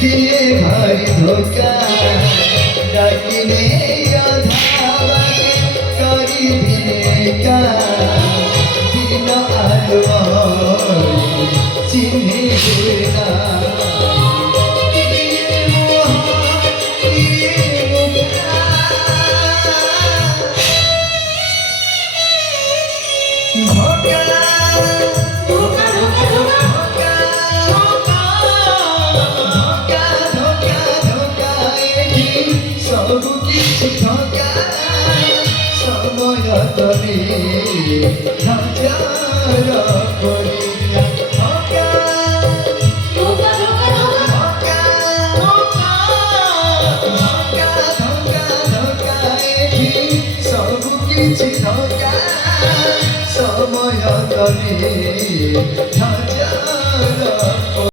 দিয়ে ভারি ধোকা ডাকিলে অধাবাকে করিবে কা দিন আলো চিনিবে না ସବୁ କିଛି ଠକା ସମୟ ତମେ ନଜର କରି